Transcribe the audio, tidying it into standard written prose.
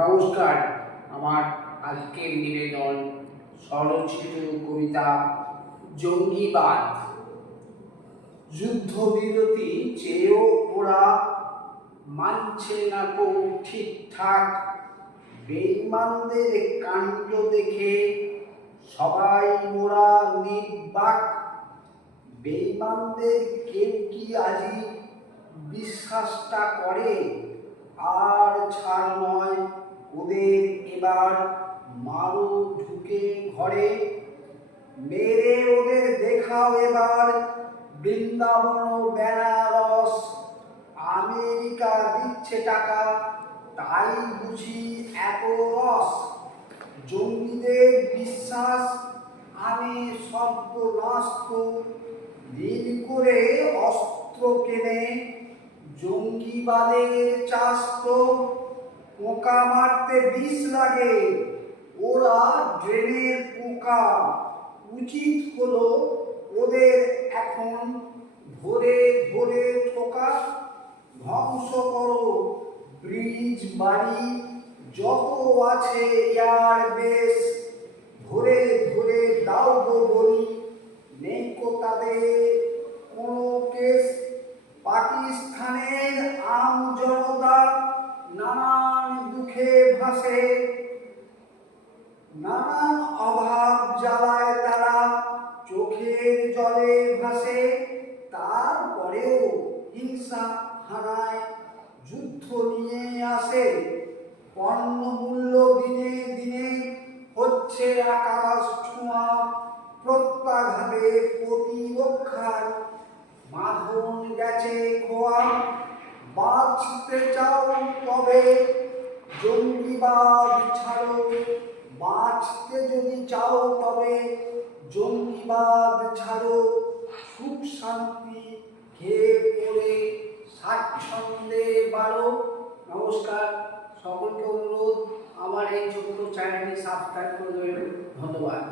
নমস্কার। আমার আজকের নিবেদন স্বরচিত কবিতা জঙ্গিবাদ। যুদ্ধবিরতি চেয়েও ওরা মানছে না কো ঠিকঠাক। বেঈমানদের কাণ্ড দেখে সবাই মোরা নির্বাক। বেঈমানদের কেউ কি আজি বিশ্বাসটা করে? আর ছাড় নয় ওদের, এবার মারো ঢুকে ঘরে। মেরে ওদের দেখাও এবার বৃন্দাবন বেনারস। আমেরিকা দিচ্ছে টাকা, তাই বুঝি এত রস। জঙ্গিদের বিশ্বাস আনে শব্দ নাস্ত, দিন করে অস্ত্র কেনে জঙ্গিবাদের চাষ। তো পোকা মারতে বিষ লাগে, ওরা ড্রেনের পোকা। উচিত হলো ওদের এখন ধরে ধরে ঠোকা। ধ্বংস করো ব্রিজ বাড়ি যত আছে ইয়ার বেশ। ধরে ধরে দাও গো বলি, নেই কো তাদের কোনো কেস। পাকিস্তানের আম জনতা নানান দুঃখে ভাসে, নানান অভাব জ্বালায় তারা চোখের জলে ভাসে। তারপরেও হিংসা হানায় যুদ্ধ নিয়ে আসে। পণ্যমূল্য দিনে দিনে হচ্ছে আকাশ ছোঁয়া। প্রত্যাঘাতে প্রতিরক্ষার বাঁধন গেছে খোয়া। বাঁচতে চাও তবে জঙ্গিবাদ ছাড়ো, বাঁচতে যদি চাও তবে জঙ্গিবাদ ছাড়ো। সুখ শান্তি খেয়ে পড়ে স্বাচ্ছন্দ্যে বাড়ো। নমস্কার, সকলকে অনুরোধ আমার এই ছোট চ্যানেলটি সাবস্ক্রাইব করে দেবেন। ধন্যবাদ।